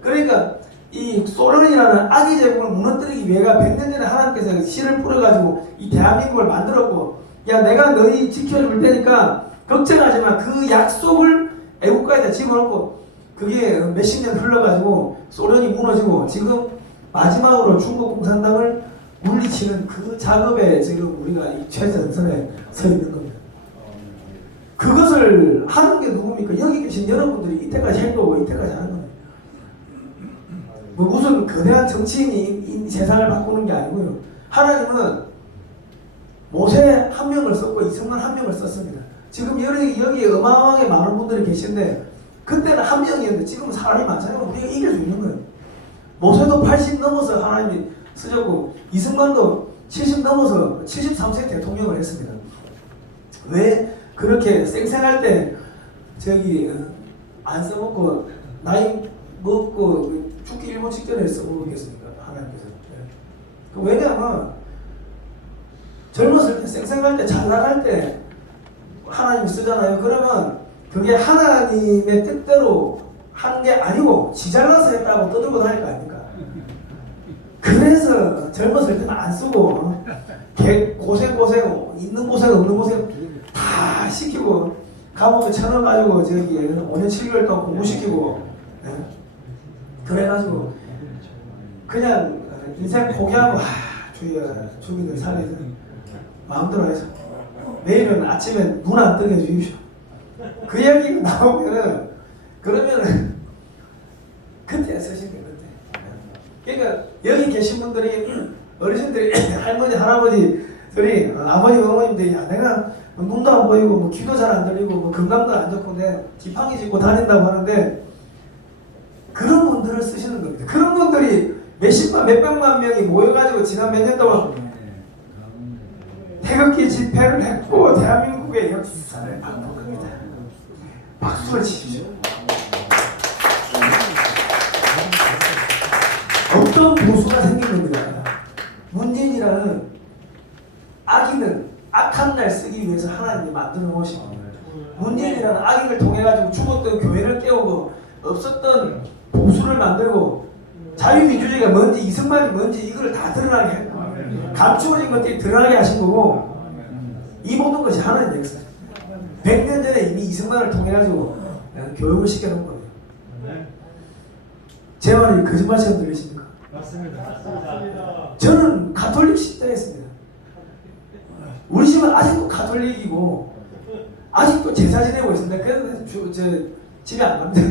그러니까 이 소련이라는 악의 제국을 무너뜨리기 위해가 100년 전에 하나님께서 씨를 뿌려가지고 이 대한민국을 만들었고 야 내가 너희 지켜줄 테니까 걱정하지 마. 그 약속을 애국가에다 집어넣고 그게 몇십 년 흘러가지고 소련이 무너지고 지금 마지막으로 중국 공산당을 물리치는 그 작업에 지금 우리가 이 최전선에 서 있는 겁니다. 그것을 하는 게 누굽니까? 여기 계신 여러분들이 이때까지 한 거고 이때까지 하는 겁니다. 뭐 무슨 거대한 정치인이 이 세상을 바꾸는 게 아니고요. 하나님은 모세 한 명을 썼고 이승만 한 명을 썼습니다. 지금 여기 어마어마하게 많은 분들이 계신데 그때는 한 명이었는데 지금은 사람이 많잖아요. 우리가 이길 수 있는 거예요. 모세도 80 넘어서 하나님이 쓰셨고 이승만도 70 넘어서 73세 대통령을 했습니다. 왜 그렇게 쌩쌩할 때 저기 안 써먹고 나이 먹고 죽기 일본 직전에 써먹겠습니까? 하나님께서. 왜냐하면 젊었을 때 쌩쌩할 때 잘 나갈 때 하나님이 쓰잖아요. 그러면 그게 하나님의 뜻대로 한 게 아니고 지 잘나서 했다고 떠들고 다닐 거 아닙니까? 그래서 젊었을 때는 안 쓰고 고생 있는 고생 없는 고생 다 시키고 감옥에 쳐넣어가지고 저기 5년 7개월 동안 공부시키고 그래가지고 그냥 인생 포기하고 주여 주민들 살려서 마음대로 해서 내일은 아침에 눈 안 뜨게 해주십시오. 그 이야기가 나오면은 그러면은 그때 쓰신 게 그때. 그러니까 여기 계신 분들이 어르신들이 할머니 할아버지들이 아버지 어머님들이 야 내가 눈도 안 보이고 뭐 귀도 잘 안 들리고 뭐 건강도 안 좋고 내 지팡이 짚고 다닌다고 하는데 그런 분들을 쓰시는 겁니다. 그런 분들이 몇십만 몇백만 명이 모여가지고 지난 몇 년 동안 태극기 집회를 했고 대한민국의 역사를 바꾼 겁니다. 박수를 치십시오. 어떤 보수가 생긴 겁니다. 문재인이라는 악인은 악한 날 쓰기 위해서 하나님이 만들어 놓으신 겁니다. 문재인이라는 악인을 통해 가지고 죽었던 교회를 깨우고 없었던 보수를 만들고 자유민주주의가 뭔지 이승만이 뭔지 이걸 다 드러나게 했고 감추어진 것들이 드러나게 하신 거고 이 모든 것이 하나님의 역사. 100년 전에 이미 이승만을 통해 가지고 교육을 시켜놓은 거예요. 제 말이 거짓말처럼 들리십니까? 맞습니다. 저는 가톨릭 십자였습니다. 우리 집은 아직도 가톨릭이고 아직도 제사 지내고 있습니다. 그래서 저 집에 안 갑니다.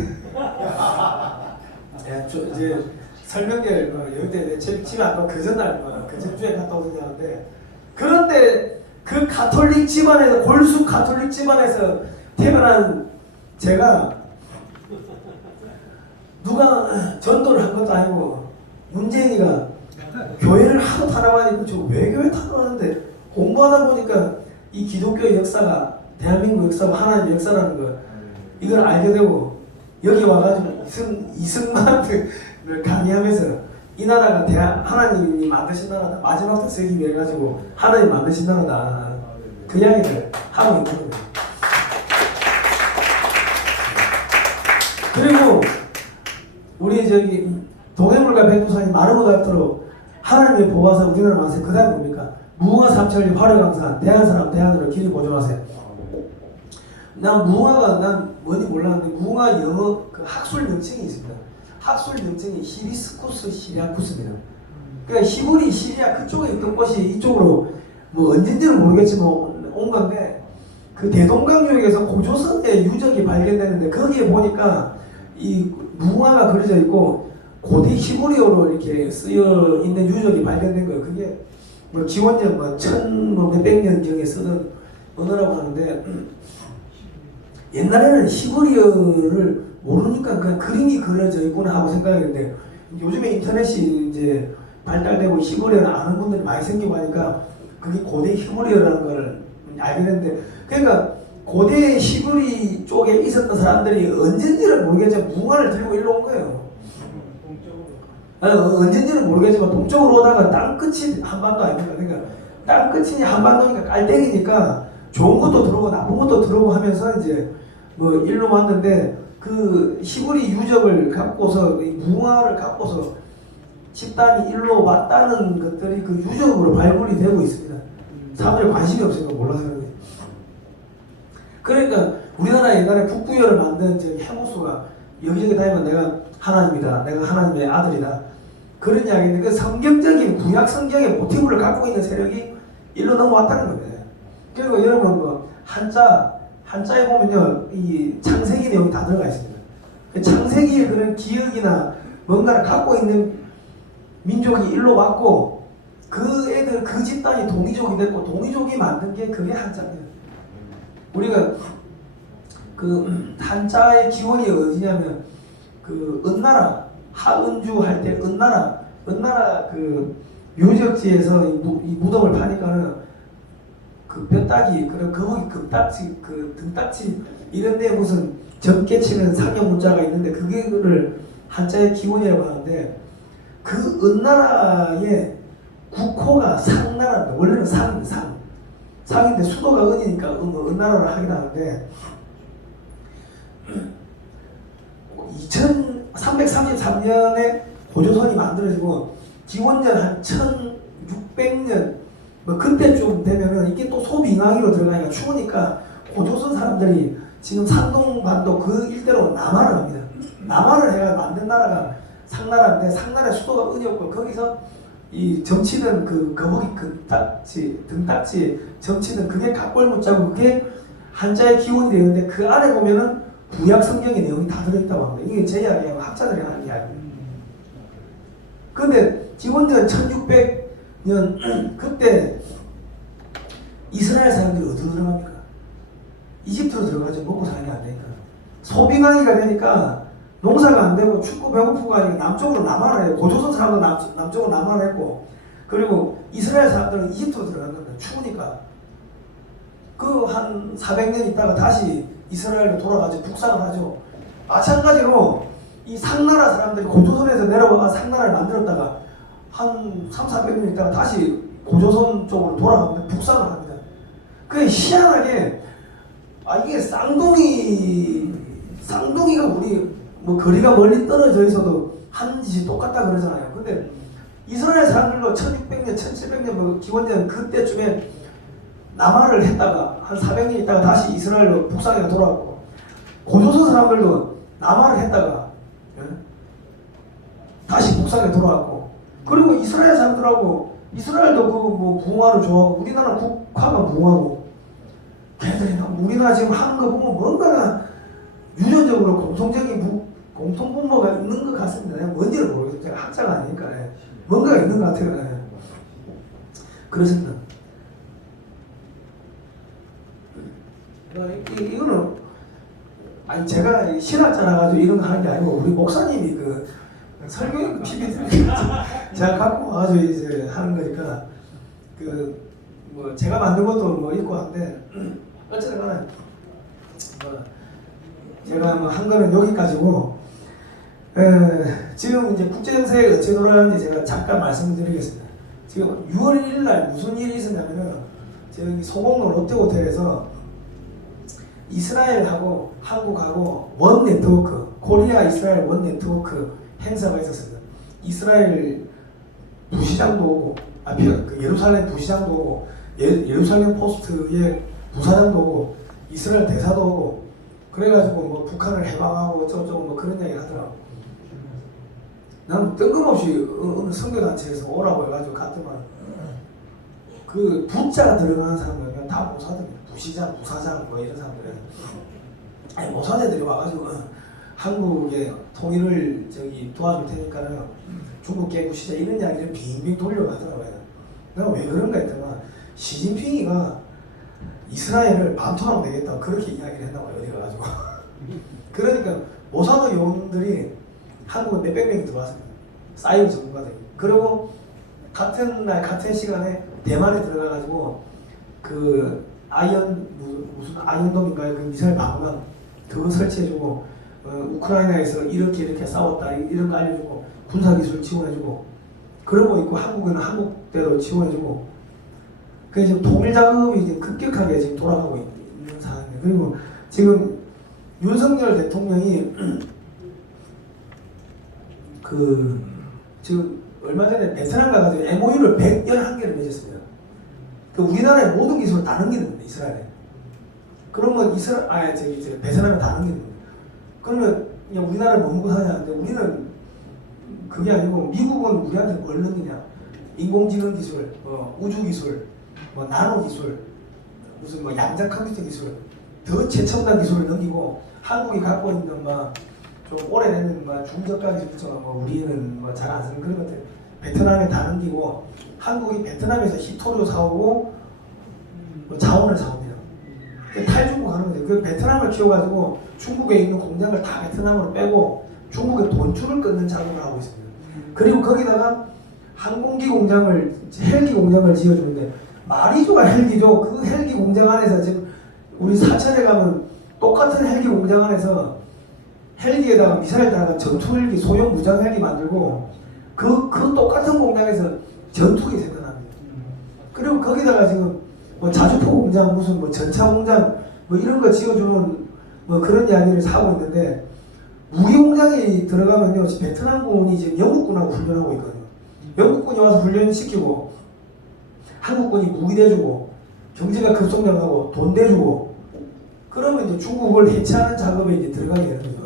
이제 설명절 여기 집에 안 가고 그 전날 그 전주에 갔다 오던지 하는데 그런데 그 가톨릭 집안에서 골수 가톨릭 집안에서 태어난 제가 누가 전도를 한 것도 아니고 문재인이가 교회를 하도 타나가니까 저 왜 교회 타나가는데 공부하다 보니까 이 기독교의 역사가 대한민국 역사고 하나님의 역사라는 걸 이걸 알게 되고 여기 와가지고 이승만을 강의하면서 이 나라가 하나님이 만드신 나라다. 마지막 때 쓰기 위해 가지고 하나님 만드신 나라다. 그 이야기를 하고 있는 겁니다. 그리고 우리 저기 동해물과 백두산이 마르고 닳도록 하나님의 보호하사 우리나라 만세. 그 다음 뭡니까? 무궁화 삼천리 화려강산 대한사람 대한으로 길이 보존하세요. 난 무궁화가 난 뭔지 몰랐는데 무궁화 영어 그 학술 명칭이 있습니다. 학술 명칭이 히비스쿠스 시리아쿠스입니다. 그러니까 히브리 시리아 그쪽에 있던 곳이 이쪽으로 뭐 언젠지는 모르겠지만 온 건데 그 대동강유역에서 고조선의 유적이 발견되는데 거기에 보니까 이 무궁화가 그려져 있고 고대 히브리어로 이렇게 쓰여 있는 유적이 발견된 거예요. 그게 뭐 기원전 뭐 몇백 년 경에 쓰던 언어라고 하는데 옛날에는 히브리어를 모르니까 그냥 그림이 그려져 있구나 하고 생각했는데 요즘에 인터넷이 이제 발달되고 히브리어를 아는 분들이 많이 생기고 하니까 그게 고대 히브리어라는 걸 알게 됐는데 그러니까 고대 히브리 쪽에 있었던 사람들이 언젠지는 모르겠지만 무궁화를 들고 일로 온 거예요. 언젠지는 모르겠지만 동쪽으로 오다가 땅끝이 한반도 아닙니까? 그러니까 땅끝이 한반도니까 깔때기니까 좋은 것도 들어오고 나쁜 것도 들어오고 하면서 이제 뭐 일로 왔는데 그 히브리 유적을 갖고서 무궁화를 갖고서 집단이 일로 왔다는 것들이 그 유적으로 발굴이 되고 있습니다. 사람들이 관심이 없으니까 몰라서 그런 거예요. 그러니까 우리나라 옛날에 북부여를 만든 저 해무수가 여기저기 다니면 내가 하나님이다, 내가 하나님의 아들이다 그런 이야기인데 그 성경적인 구약 성경의 모티브를 갖고 있는 세력이 일로 넘어왔다는 겁니다. 그리고 여러분 뭐 한자에 보면요 이 창세기 내용이 다 들어가 있습니다. 그 창세기의 그런 기억이나 뭔가를 갖고 있는 민족이 일로 왔고 그 애들 그 집단이 동이족이 됐고 동이족이 만든 게 그게 한자입니다. 우리가 그 한자의 기원이 어디냐면 그 은나라 하은주 할 때 은나라 그 유적지에서 이 무덤을 파니까는 그 뼈다귀 그런 거북이 금딱지 그 등딱지 이런데 무슨 적게 치는 상형 문자가 있는데 그게를 한자의 기원이라고 하는데 그 은나라의 국호가 상나라입니다. 원래는 상인데 수도가 은이니까 은나라를 하긴 하는데 2333년에 고조선이 만들어지고 기원전 한 1600년 뭐 그때쯤 되면은 이게 또 소빙하기로 들어가니까 추우니까 고조선 사람들이 지금 산동반도 그 일대로 남하를 합니다. 남하를 해가 만든 나라가 상나라인데 상나라의 수도가 은이었고 거기서 이 점치는 그 거북이 금딱지 등딱지 점치는 그게 각골문자고 그게 한자의 기원이 되는데 그 안에 보면은 구약 성경의 내용이 다 들어있다고 합니다. 이게 제 이야기하고 학자들이 하는 이야기입니다. 근데 기원전 1600년 그때 이스라엘 사람들이 어디로 들어갑니까? 이집트로 들어가지 먹고 사는 안 되니까. 소비광이가 되니까 농사가 안 되고 춥고 배고프고 하니까 남쪽으로 남하를 해요. 고조선 사람도 남쪽으로 남하를 했고, 그리고 이스라엘 사람들은 이집트로 들어간 겁니다. 추우니까. 그 한 400년 있다가 다시 이스라엘로 돌아가서 북상을 하죠. 마찬가지로 이 상나라 사람들이 고조선에서 내려와 상나라를 만들었다가 한 3,400년 있다가 다시 고조선 쪽으로 돌아갑니다. 북상을 합니다. 그게 희한하게 이게 쌍둥이가 우리 뭐 거리가 멀리 떨어져 있어도 하는 짓이 똑같다 그러잖아요. 근데 이스라엘 사람들도 1600년, 1700년 뭐 기원전 그때쯤에 남하를 했다가 한 400년 있다가 다시 이스라엘로 북상해서 돌아왔고, 고조선 사람들도 남하를 했다가 다시 북상에 돌아왔고, 그리고 이스라엘 사람들하고 이스라엘도 그 뭐 무궁화를 좋아하고 우리나라 국화가 무궁화고, 걔들이 우리나라 지금 하는 거 보면 뭔가가 유전적으로 공통분모가 있는 것 같습니다. 내가 뭔지를 모르겠어요. 제가 학자가 아니니까 뭔가가 있는 것 같아요. 그렇습니다. 이거는 제가 신학자라 가지고 이런 거 하는 게 아니고 우리 목사님이 그 설교 PPT 제가 갖고 와가지고 이제 하는 거니까 그 뭐 제가 만든 것도 뭐 있고 한데 어쨌든 간에 뭐 제가 뭐 한 거는 여기까지고, 지금 이제 국제정세에 어찌 돌아가는지 제가 잠깐 말씀드리겠습니다. 지금 6월 1일 날 무슨 일이 있었냐면은 저기 소공로 롯데호텔에서 이스라엘하고 한국하고 원 네트워크, 코리아 이스라엘 원 네트워크 행사가 있었습니다. 이스라엘 부시장도 오고, 그 예루살렘 부시장도 오고, 예루살렘 포스트의 부사장도 오고, 이스라엘 대사도 오고, 그래가지고 뭐 북한을 해방하고 어쩌고저쩌고 뭐 그런 얘기 하더라고. 나는 뜬금없이 어느 선교단체에서 오라고 해가지고 갔더만 그 부자가 들어가는 사람들은 다 모사들이야. 부시장, 부사장 뭐 이런 사람들은. 모사대들이 와가지고 한국의 통일을 도와줄 테니까는 중국 깨부시자 이런 이야기를 빙빙 돌려가더라고요. 내가 왜 그런가 했더만 시진핑이가 이스라엘을 반토막 내겠다 그렇게 이야기를 했나봐요. 어디 가가지고. 그러니까 모사드 요원들이 한국에 몇백 명이 들어왔습니다. 사이언 전문가들이. 그리고 같은 날 같은 시간에 대만에 들어가가지고 그 무슨 아이언돔인가요? 그 미사일 방어망 그거 설치해주고, 우크라이나에서 이렇게 싸웠다 이런 거 알려주고, 군사기술 지원해주고, 그러고 있고 한국은 한국대로 지원해주고, 그래서 지금 통일 작업이 지금 급격하게 지금 돌아가고 있는 상황입니다. 그리고 지금 윤석열 대통령이 지금 얼마 전에 베트남 가가지고 MOU를 111개를 맺었습니다. 그 우리나라의 모든 기술을 다 넘기는 겁니다. 이스라엘에. 그러면 베트남에 다 넘기는 겁니다. 그러면 그냥 우리나라를 뭐 먹고 사냐는데, 우리는 그게 아니고 미국은 우리한테 뭘 넘기냐? 인공지능 기술, 우주 기술, 나노 기술, 무슨 양자 컴퓨터 기술, 더 최첨단 기술을 넘기고, 한국이 갖고 있는 좀 오래된 중저가 기술처럼 우리는 잘 안 쓰는 그런 것들 베트남에 다 넘기고, 한국이 베트남에서 히토류 사오고 자원을 사옵니다. 탈중국 하는 거죠. 그 베트남을 키워가지고 중국에 있는 공장을 다 베트남으로 빼고 중국에 돈줄을 끊는 작업을 하고 있습니다. 그리고 거기다가 항공기 공장을, 헬기 공장을 지어주는데, 마리조가 헬기죠. 그 헬기 공장 안에서 지금 우리 사천에 가면 똑같은 헬기 공장 안에서 헬기에다가 미사일 달아가 전투 헬기, 소형 무장 헬기 만들고, 그 똑같은 공장에서 전투기 생산합니다. 그리고 거기다가 지금 자주포 공장, 무슨 전차 공장 이런 거 지어주는 그런 이야기를 사고 있는데, 무기 공장에 들어가면요, 베트남군이 지금 영국군하고 훈련하고 있거든요. 영국군이 와서 훈련시키고, 한국군이 무기 대주고, 경제가 급성장하고, 돈 대주고, 그러면 이제 중국을 해체하는 작업에 이제 들어가게 되는 거죠.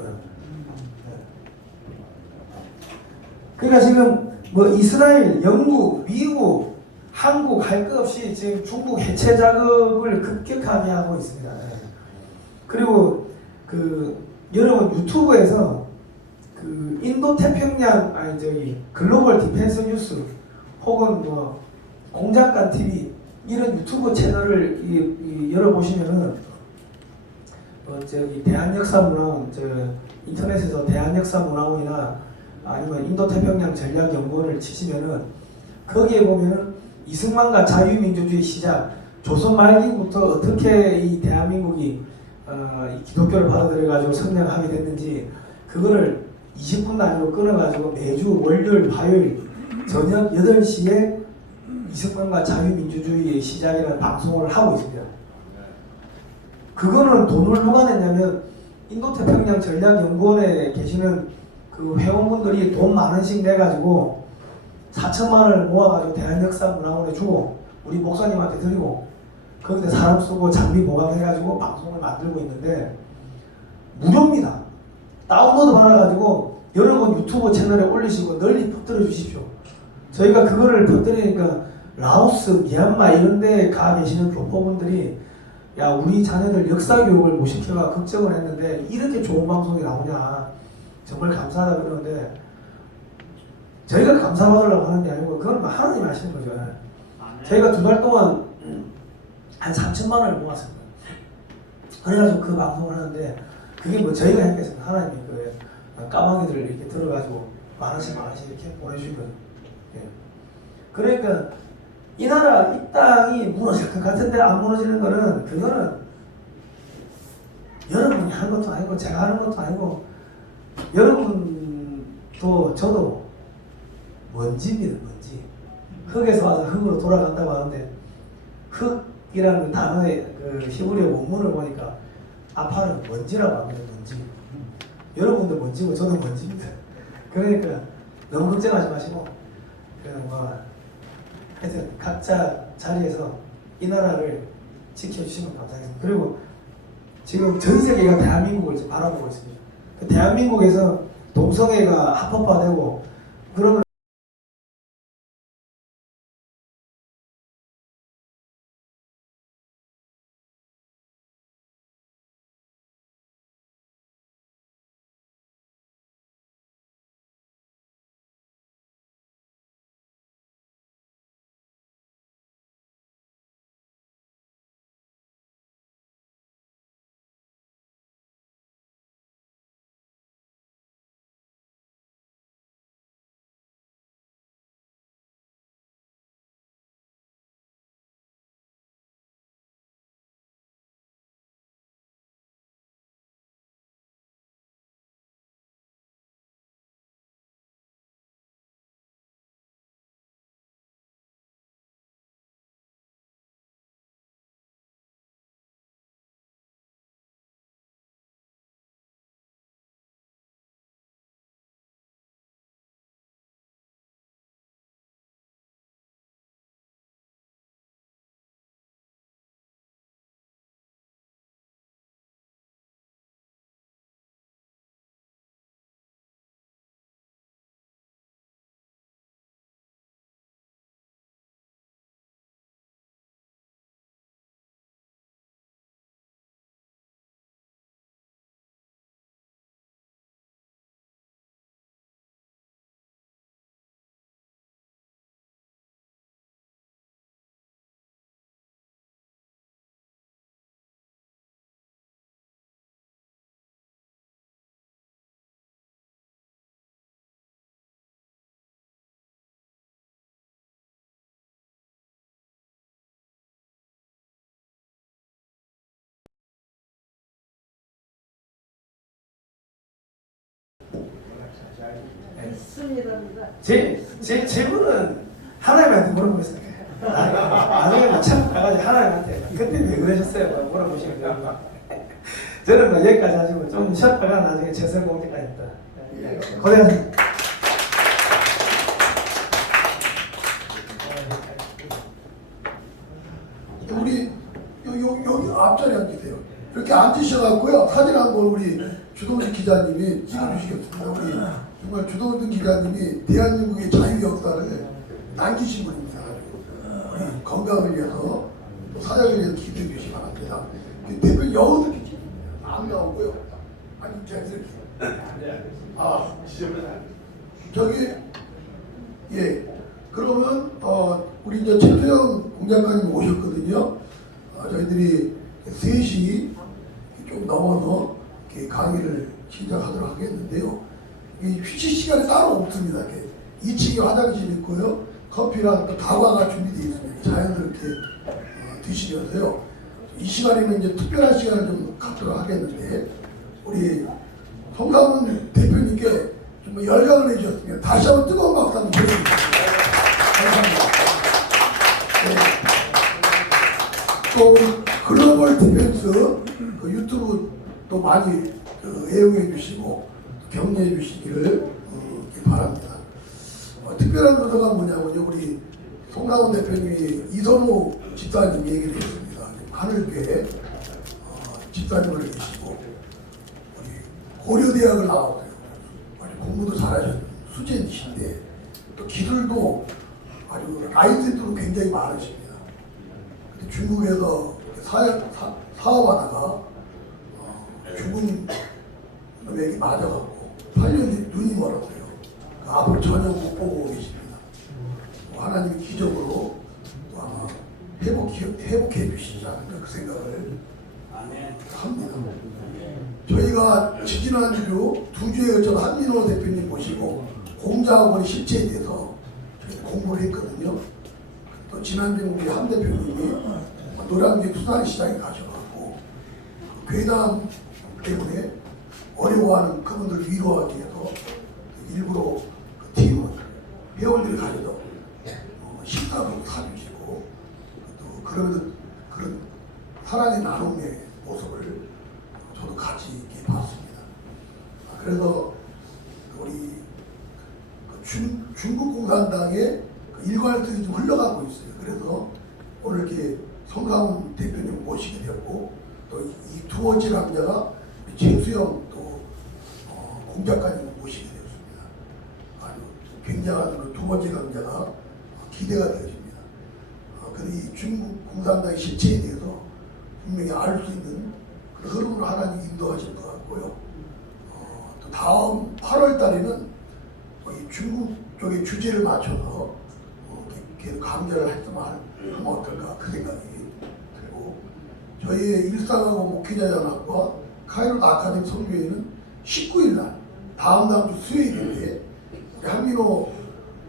그러니까 지금 이스라엘, 영국, 미국, 한국 할 것 없이 지금 중국 해체 작업을 급격하게 하고 있습니다. 그리고 여러분 유튜브에서 인도 태평양 글로벌 디펜스 뉴스 혹은 공작관 TV 이런 유튜브 채널을 열어보시면은 저기 대한역사문화원 인터넷에서 대한역사문화원이나 아니면 인도태평양 전략연구원을 치시면은 거기에 보면은 이승만과 자유민주주의 시작, 조선 말기부터 어떻게 이 대한민국이 이 기독교를 받아들여가지고 성장하게 됐는지 그거를 20분도 아니고 끊어가지고 매주 월요일, 화요일 저녁 8시에 이승만과 자유민주주의의 시작이라는 방송을 하고 있습니다. 그거는 돈을 누가 냈냐면 인도태평양 전략연구원에 계시는 그 회원분들이 돈 만원씩 내가지고 4천만 원을 모아가지고 대한역사문화원에 주고 우리 목사님한테 드리고 거기다 사람 쓰고 장비 보강해가지고 방송을 만들고 있는데 무료입니다. 다운로드 받아가지고 여러분 유튜브 채널에 올리시고 널리 퍼뜨려 주십시오. 저희가 그거를 퍼뜨리니까 라오스, 미얀마 이런 데 가 계시는 교포분들이 야 우리 자녀들 역사 교육을 못 시켜가 걱정을 했는데 이렇게 좋은 방송이 나오냐 정말 감사하다 그러는데 저희가 감사받으려고 하는 게 아니고 그건 하나님 아시는 거죠. 저희가 2달 동안 한 3천만 원을 모았습니다. 그래가지고 그 방송을 하는데 그게 뭐 저희가 했겠습니까? 하나님이 그 까마귀들 이렇게 들어가지고 만원씩 이렇게 보내주시거든요. 예. 그러니까 이 나라 이 땅이 무너질 것 같은데 안 무너지는 거는 그거는 여러분이 하는 것도 아니고 제가 하는 것도 아니고 여러분도 저도 먼지입니다. 먼지. 흙에서 와서 흙으로 돌아간다고 하는데 흙이라는 단어의 그 히브리어 원문을 보니까 아파는 먼지라고 합니다. 먼지. 여러분도 먼지고 저도 먼지입니다. 그러니까 너무 걱정하지 마시고 그냥 뭐 하여튼 각자 자리에서 이 나라를 지켜주시면 감사하겠습니다. 그리고 지금 전 세계가 대한민국을 지금 바라보고 있습니다. 그 대한민국에서 동성애가 합법화되고 그러면 제 질문은 하나님한테 물어보겠습니다. 나중에 뭐 참 가가지고 하나님한테 그때 왜 그러셨어요? 물어보시면 돼요. 저는 뭐 여기까지 하시고 좀 쉬었다가 나중에 최선 공개까지입니다. 고생하셨습니다. 우리 여기 앞자리에 앉으세요. 이렇게 앉으셔갖고요. 사진 한번 우리 주동진 기자님이 찍어주시겠습니다. 우리 정말 주동진 기자님이 대한민국의 자유 역사를 남기신 분입니다. 우리 건강을 위해서 또 사장을 위해서 기도해 주시기 바랍니다. 대표 여우도 안 나오고요. 아니 제가 저기 예 그러면 우리 이제 최태영 공작가님 오셨거든요. 저희들이 3시 좀 좀 넘어서 이렇게 강의를 시작하도록 하겠는데요. 이 휴식 시간이 따로 없습니다. 이렇게 2층에 화장실 있고요. 커피랑 또 다과가 준비되어 있습니다. 자연스럽게 드시면서요. 이 시간에는 이제 특별한 시간을 좀 갖도록 하겠는데 우리 송강훈 대표님께 좀 열강을 해주셨습니다. 다시 한번 뜨거운 박수 한번 보내주십시오. 감사합니다. 네. 또 글로벌 디펜스 그 유튜브 또 많이 애용해 주시고 격려해 주시기를 바랍니다. 특별한 도서가 뭐냐면요. 우리 송강훈 대표님이 이선호 집사님 얘기를 했습니다. 하늘교회 집사님을 계시고 우리 고려대학을 나왔어요. 공부도 잘하신 수재이신데 또 기술도 아주 라이센스도 굉장히 많으십니다. 근데 중국에서 사업하다가 죽은 놈에게 맞아갖고 8년 눈이 멀었어요. 앞으로 전혀 못 보고 계십니다. 하나님이 기적으로 아마 회복해 주시지 않을까 그 생각을 합니다. 저희가 지지난주 2주에 걸쳐 한민호 대표님 모시고 공자학원의 실체에 대해서 공부를 했거든요. 또 지난주에 우리 한 대표님이 노량진 수산시장에 가셔갖고 괴담 때문에 어려워하는 그분들을 위로하기 위해서 일부러 그 팀을 회원들이 가져다 식사도 사주시고 또 그러면서 그런 사랑의 나눔의 모습을 저도 같이 이렇게 봤습니다. 그래서 우리 중국 공산당의 일관성이 좀 흘러가고 있어요. 그래서 오늘 이렇게 송강훈 대표님 모시게 되었고 또 이 두 번째 강자가 최수영 또 공작가님을 모시게 되었습니다. 아주 굉장한 두 번째 강자가 기대가 되어집니다. 그래서 이 중국 공산당의 실체에 대해서 분명히 알 수 있는 그런 흐름으로 하나님 인도하실 것 같고요. 또 다음 8월 달에는 이 중국 쪽의 주제를 맞춰서 계속 강좌를 하면 어떨까 그 생각이 들고 저희의 일상하고 목회자연합과 카이로 아카데미 선교회는 19일 날 다음 주 수요일인데 한민호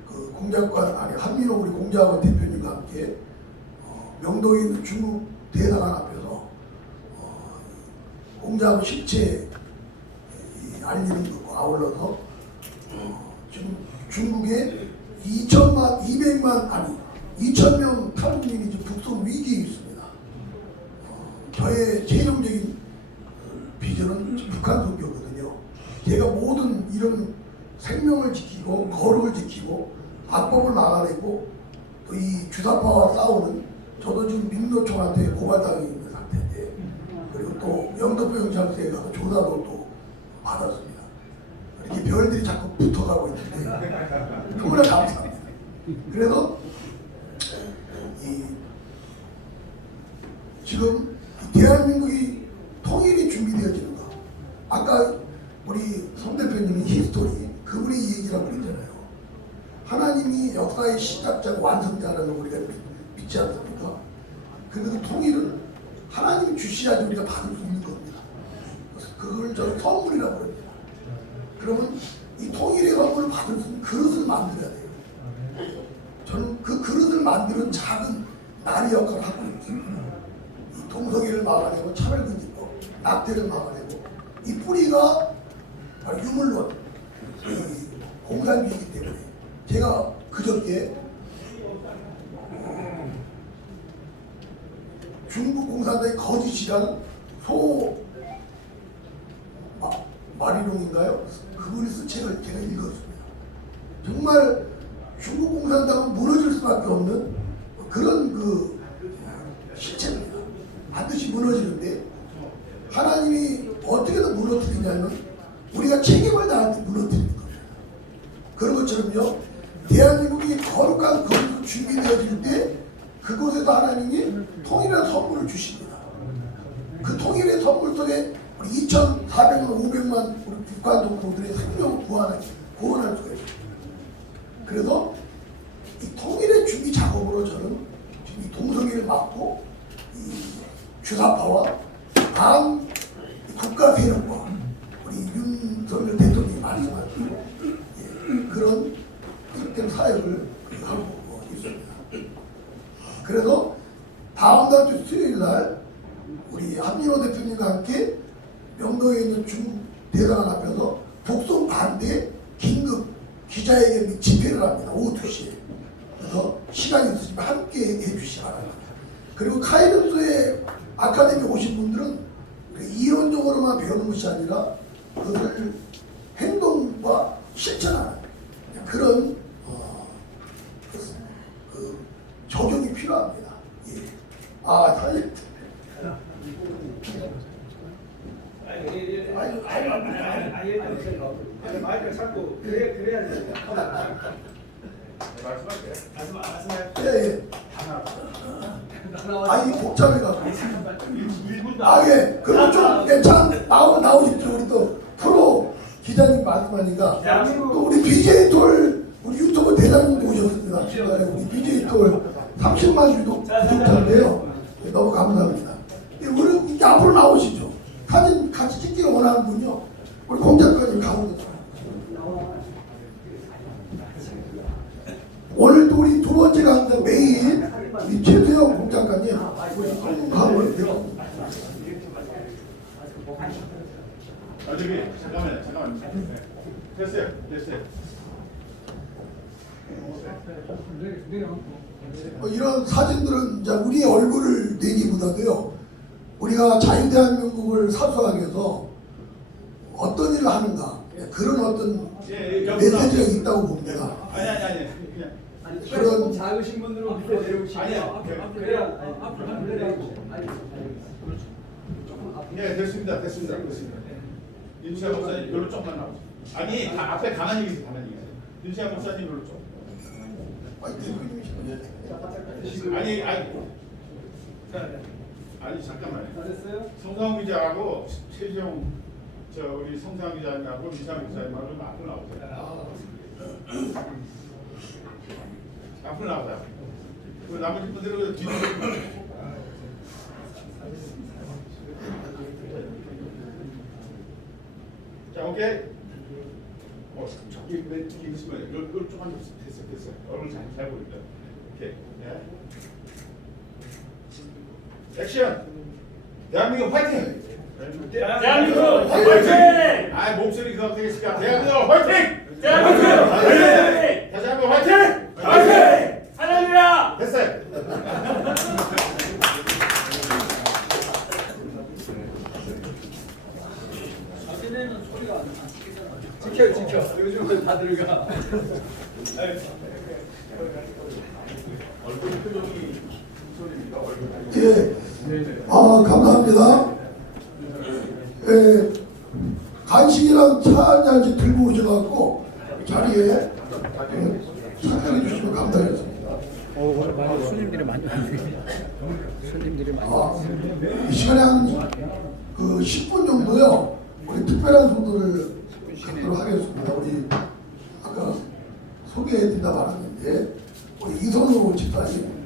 그 공작관 아니 한민호 우리 공작관 대표님과 함께 명동에 있는 중국 대사관 앞에서 공작관 실체 알리는 것과 아울러서 지금 중국에 2,000명 탈북민이 지금 북송 위기에 있습니다. 저의 최종적인 비전은 북한 선교거든요. 제가 모든 이런 생명을 지키고 거룩을 지키고 악법을 막아내고 또 이 주사파와 싸우는 저도 지금 민노총한테 고발당해 있는 상태인데 그리고 또 영등포 경찰서에 가서 조사도 또 받았습니다. 이렇게 별들이 자꾸 붙어가고 있는데 정말 감사합니다. 그래서 지금 대한민국이 통일이 준비되어지는 거 아까 우리 성 대표님이 히스토리 그분이 얘기라고 그랬잖아요. 하나님이 역사의 시작자고 완성자라는 우리가 믿지 않습니까? 그래서 통일은 하나님이 주셔야지 우리가 받을 수 있는 겁니다. 그걸 저는 선물이라고 합니다. 그러면 이 통일의 선물을 받을 수 있는 그릇을 만들어야 돼요. 저는 그 그릇을 만드는 작은 나리 역할을 하고 있습니다. 이 동성애를 막아내고 차별 금지법, 낙태를 막아내고 이 뿌리가 바로 유물론, 공산주의이기 때문에 제가 그저께 중국 공산당의 거짓이란 마리롱인가요? 그분이 쓴 책을 제가 읽었습니다. 정말 중국 공산당은 무너질 수밖에 없는 그런 그 실체입니다. 반드시 무너지는데 하나님이 어떻게든 무너뜨리냐면 우리가 책임을 다할 때 무너뜨리는 겁니다. 그런 것처럼요. 대한민국이 거룩한 거룩이 준비되어질 때 그곳에서 하나님이 통일한 선물을 주십니다. 그 통일의 선물 속에 우리 2,400만, 500만 우리 북한 동포들의 생명을 구원할 수가 있습니다. 그래서 이 통일의 준비 작업으로 저는 지금 이 동성애를 막고 이 주사파와 이 극과 세력과 우리 윤석열 대통령이 말씀하신 그런 시스템 사역을 하고 있습니다. 그래서 다음 달 주 수요일 날 우리 한민호 대표님과 함께 명동에 있는 중대사관 앞에서 복송 반대 긴급 기자회견 및 집회를 합니다. 오후 2시에. 그래서 시간이 있으시면 함께 해주시기 바랍니다. 그리고 카이른스의 아카데미 오신 분들은 이론적으로만 배우는 것이 아니라 그것을 행동과 실천하는 그런 그 적용이 필요합니다. 예. 아, 달리. 마이크를 잡고 그래야 돼. 예, 예. 아니, 복잡해가지고. 아, 예. 그럼 좀 괜찮은, 나오십시오. 우리 또 프로 기자님 말씀하니까. 또 우리 BJ 톨, 우리 유튜브 대장님도 오셨습니다. 주말에 우리 BJ 톨 30만 구독자인데요. 예, 너무 감사합니다. 예, 우리 이제 앞으로 나오시죠. 사진 같이 찍기를 원하는 분요. 우리 공 작가님 가운데. 오늘도 우리 두 번째 강사 매일 우리 최태영 공 작가님 우리 가운데 되어. 저기 잠깐만 됐어요. 이런 사진들은 이제 우리의 얼굴을 내기보다도요, 우리가 자유대한민국을 사수하기 위해서 어떤 일을 하는가 그런 어떤 메시지가 있다고 봅니다. 아니 그냥 그런 작으신 분들은 밑에 내려오시면 아니야. 그래야 앞으로 내려오고. 예 됐습니다. 윤시아 목사님 별로 조금만 나오죠. 아니 앞에 가만히 계세요. 윤시아 목사님 별로 좀. 아니 잠깐만요. 잘했어요? 성상 기자하고 최재형 우리 성상 기자님하고 윤시아 목사님하고 좀 앞으로 나오세요. 앞으로 나오세요. 그 나머지 분들은 뒤로. 자, 오케이. 저기 왜 저기 있으면 이걸 조금 됐어. 얼굴 잘 보인다. 오케이. 네. 액션. 대한민국 화이팅. 대한민국 화이팅! 아 목소리 그거 되겠습니까? 대한민국 화이팅. 대한민국 화이팅! 다시 한번 화이팅. 화이팅! 사랑합니다. 됐어요. 지켜. 요즘은 다 들어가. 예, 감사합니다. 예, 간식이랑 차 한 잔씩 들고 오셔갖고 자리에 착용해 주시면 감사하겠습니다. 오늘 많이 손님들이 많이 왔네요. 손님들이 많이 왔어요. 이 시간에 한 10분 정도요, 우리 특별한 소도를 갖도록 하겠습니다. 우리 아까 소개해드리다 말았는데 우리 이선호 집사님